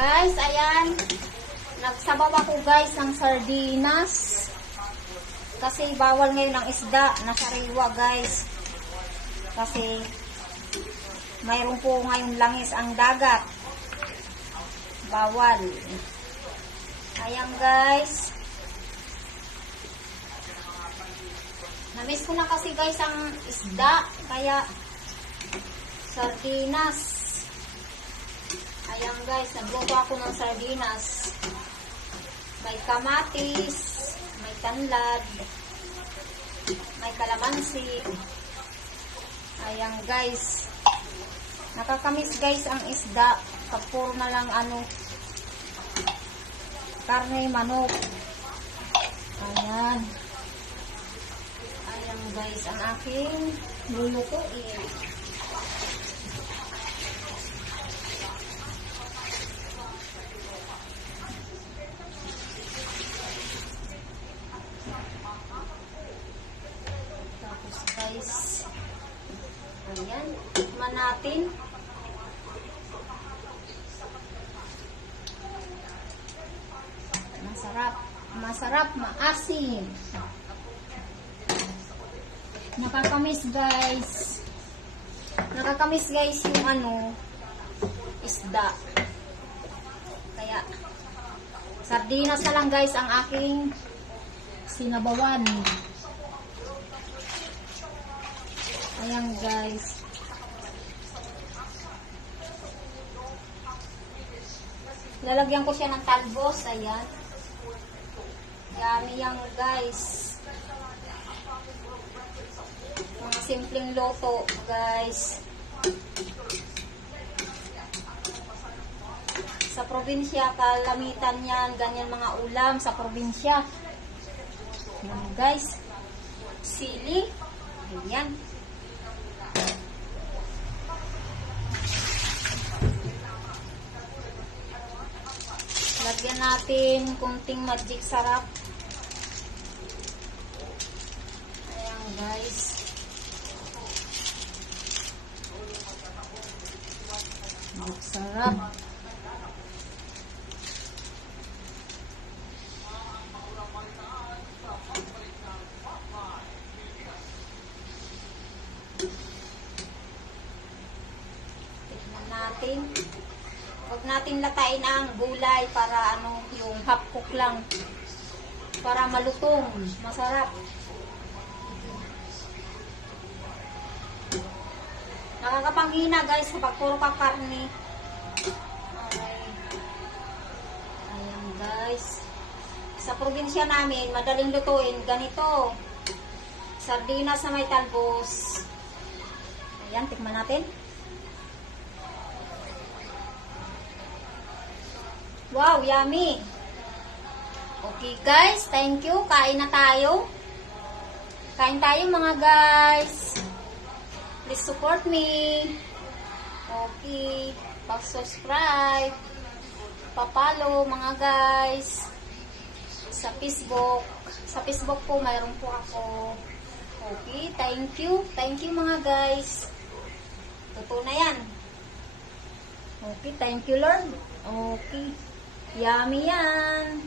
Guys, ayan. Nagsabaw ako guys ng sardinas. Kasi bawal ngayon ang isda na sariwa guys. Kasi mayroon po ngayon langis ang dagat. Bawal. Ayan guys. Namiss ko na kasi guys ang isda. Kaya sardinas. Ayan guys, nagluto ako ng sardinas. May kamatis, may tanlad, may kalamansi. Ayan guys. Nakakamiss guys ang isda. Pag puro na lang karne, manok. Ayan. Ayan guys, ang aking lulutuin. Guys, ayan, tikman natin. Masarap, maasim. Nakakamiss guys. Nakakamiss guys yung isda. Kaya sardinas na lang guys ang aking sinabawan. Ayan guys. Lalagyan ko siya ng talbos. Ayan. Yummy yan guys. Mga simpleng luto guys. Sa probinsya, kalamitan yan. Ganyan mga ulam sa probinsya. Ayan guys. Sili. Ayan. Lagyan natin kunting magic sarap. Ayan guys. Magic sarap. Tignan natin. Huwag natin latain ang gulay para yung half cook lang. Para malutong, masarap. Nakakapanghina guys kapag puro ka karne. Okay. Ayan guys. Sa probinsya namin, madaling lutuin. Ganito. Sardinas na may talbos. Ayan, tikman natin. Wow, yummy. Okay guys, thank you. Kain na tayo. Kain tayo mga guys. Please support me. Okay. Pa-subscribe. Pa-follow mga guys. Sa Facebook. Sa Facebook po, mayroon po ako. Okay, thank you. Thank you mga guys. Totoo na yan. Okay, thank you Lord. Okay. Yummy yan.